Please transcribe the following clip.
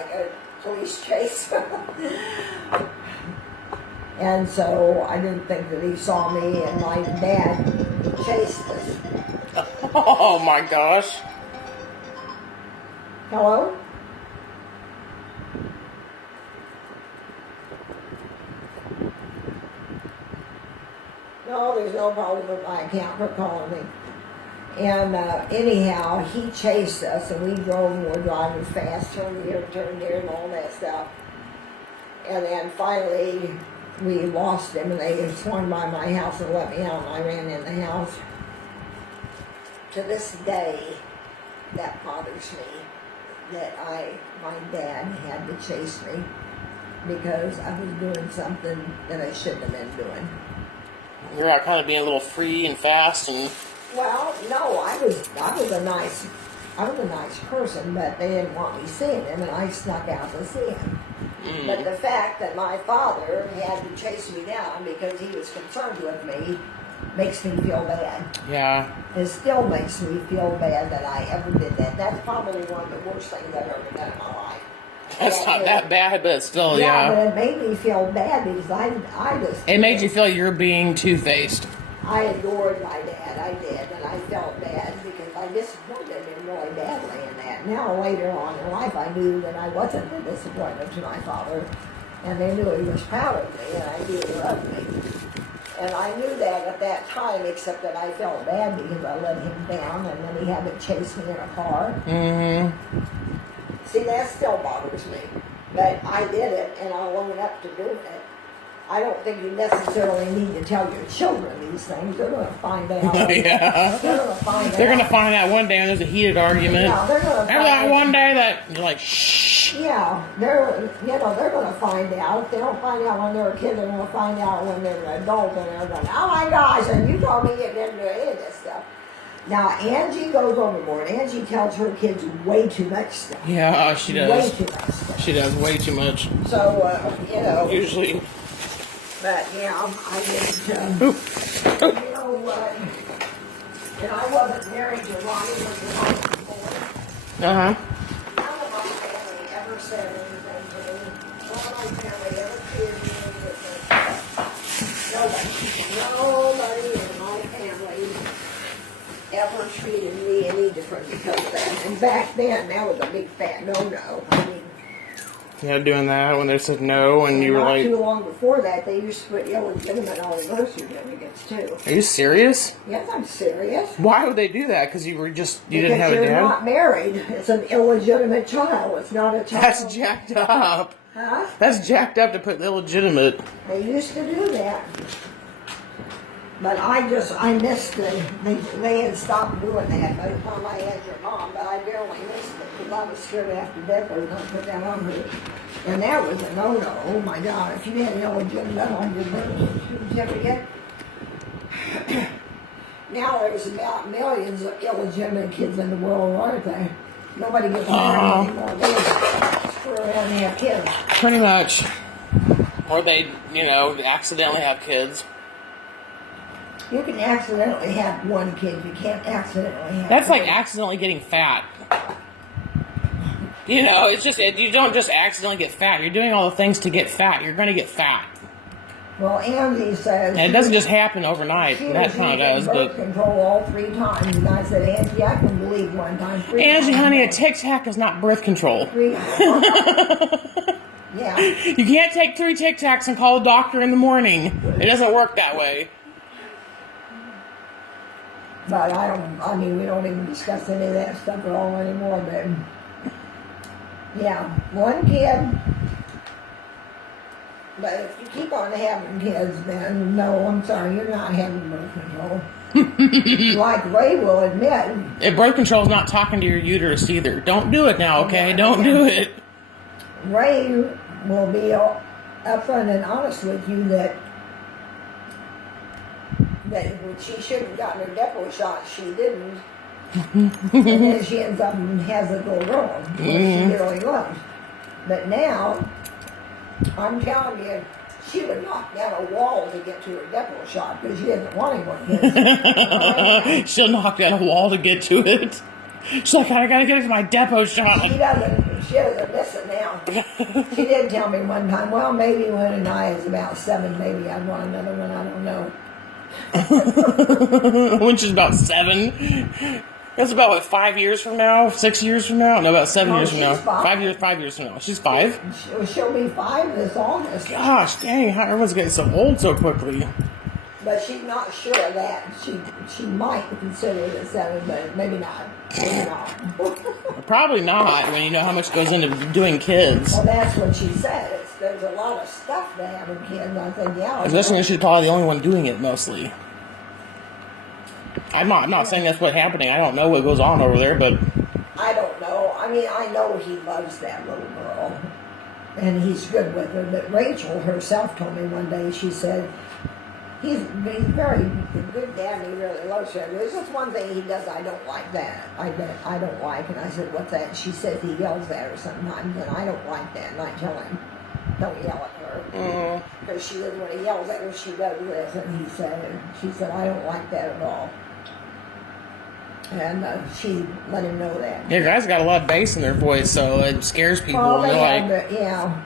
like a police chase. And so I didn't think that he saw me, and my dad chased us. Oh my gosh. Hello? No, there's no problem with my account for calling me. And anyhow, he chased us, and we drove, and we're driving fast, turn here, and all that stuff. And then finally, we lost him, and they swung by my house and let me out, and I ran in the house. To this day, that bothers me, that my dad had to chase me because I was doing something that I shouldn't have been doing. You're out kind of being a little free and fast and... Well, no, I was a nice person, but they didn't want me seeing him, and I snuck out to see him. But the fact that my father had to chase me down because he was concerned with me makes me feel bad. Yeah. It still makes me feel bad that I ever did that. That's probably one of the worst things I've ever done in my life. That's not that bad, but still, Yeah, yeah. but it made me feel bad because I just... It made you feel you're being two-faced. I adored my dad, I did, and I felt bad because I disappointed him really badly in that. Now, later on in life, I knew that I wasn't a disappointment to my father, and they knew he was proud of me, and I knew he loved me. And I knew that at that time, except that I felt bad because I let him down, and then he had to chase me in a car. Mm-hmm. See, that still bothers me, but I did it, and I'll own up to doing it. I don't think you necessarily need to tell your children these things. They're going to find out. Yeah. They're going to find out. They're going to find out one day when there's a heated argument. Yeah, they're going to find Remember that out. one day that you're like, shh. Yeah, they're going to find out. If they don't find out when they're a kid, they're going to find out when they're an adult, and they're going, oh my gosh, and you told me you didn't do any of this stuff. Now, Angie goes overboard. Angie tells her kids way too much stuff. Yeah, she does. Way too much stuff. She does way too much. So, Usually. But, I didn't, you know what, and I wasn't married to Ronnie when he was born. Uh-huh. None of my family ever said anything to me. None of my family ever treated me different. Nobody in my family ever treated me any different because of that. And back then, that was a big fat no-no. I mean, Yeah, doing that when they said no, and you were not like, too long before that, they used to put illegitimate on the birth certificates, too. are you serious? Yes, I'm serious. Why would they do that? Because you didn't have a Because you're dad? not married. It's an illegitimate child. It's not a child. That's jacked up. Huh? That's jacked up to put illegitimate. They used to do that. But I missed it. They had stopped doing that by the time I had your mom, but I barely missed it because I was scared after death I was going to put that on her. And that was a no-no. Oh my God, if you had an illegitimate on your birth certificate. Now there's about millions of illegitimate kids in the world, aren't there? Nobody gets married anymore. They just screw around and have kids. Pretty much. Or they, accidentally have kids. You can accidentally have one kid. You can't accidentally have That's like three. accidentally getting fat. It's just, you don't just accidentally get fat. You're doing all the things to get fat. You're going to get fat. Well, Angie says... And it doesn't just happen overnight. That kind of does, birth but... control all 3 times. And I said, Angie, I can believe one time. 3 Angie, times. honey, a Tic Tac is not birth control. 3 Yeah. You can't take 3 Tic Tacs and call a doctor in the morning. It doesn't work that way. But we don't even discuss any of that stuff at all anymore, but... Yeah, 1 kid... But if you keep on having kids, then no, I'm sorry, you're not having birth control. Like Ray will admit. If birth control is not talking to your uterus either. Don't do it now, okay? Don't do it. Ray will be upfront and honest with you that when she should have gotten her depot shot, she didn't. And then she ends up and has a little girl, which she really loves. But now... I'm telling you, she would knock down a wall to get to her depot shot because she doesn't want anyone. She'll knock down a wall to get to it. She's like, I gotta get it to my depot shot. She doesn't. She doesn't miss it now. She did tell me one time, well, maybe when Anaya is about 7, maybe I'd want another one. I don't know. When she's about 7. That's about what, 5 years from now, 6 years from now? No, about 7 No, years from now. she's 5. 5 years from now. She's 5. She'll be 5 this August. Gosh, dang! How everyone's getting so old so quickly. But she's not sure of that. She might consider it 7, but maybe not. Maybe not. Probably not. When you know how much goes into doing kids. Well, that's what she said. There's a lot of stuff to having kids. I said, yeah. Especially when she's probably the only one doing it mostly. I'm not saying that's what's happening. I don't know what goes on over there, but I don't know. I mean, I know he loves that little girl, and he's good with her. But Rachel herself told me one day, she said, he's very good dad, and he really loves her. There's just one thing he does I don't like that. I don't like. And I said, what's that? And she says he yells at her sometimes, and I don't like that. And I tell him, don't yell at her. Because she doesn't, when he yells at her, she does this. And she said, I don't like that at all. And she let him know that. yeah, guys got a lot of bass in their voice, so it scares people. Well, They're like, yeah.